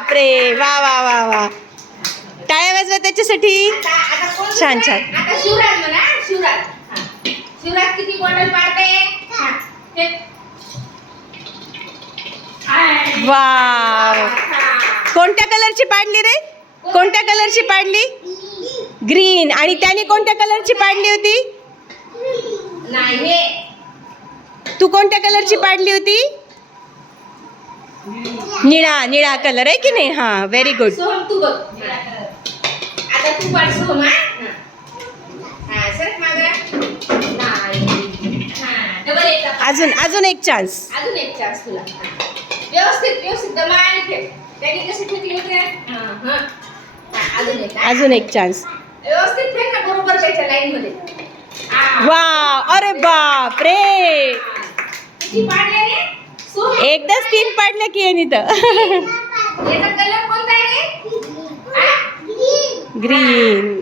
बापरे, वा वा वा वा. टाळ्या वाजवा त्याच्यासाठी. छान छान. आता शिवराज म्हणा. शिवराज किती बॉटल पाडते? वाव. कोणत्या कलरची पाडली रे? कोणत्या कलरची पाडली? ग्रीन. आणि त्याने कोणत्या कलरची पाडली होती? नाही, तू कोणत्या कलरची पाडली होती? निळा. निळा कलर आहे की नाही? हा, व्हेरी गुड. सोहम तू बघ. आता तू पाड सोहम. सरक मागं. नाही. डबल एक. अजून एक चान्स. अजून एक चान्स तुला. व्यवस्थित दमाने खेळ. त्याने कशी फेकली होती? अजून एक चान्स. व्यवस्थित फेक ना, बरोबर त्याच्या लाईन मध्ये. वाव. अरे बाप रे, किती पाडले रे? सोहम. एकदाच 3 पाडल्या की यांनी तर. याचा कलर कोणता आहे रे? ग्रीन.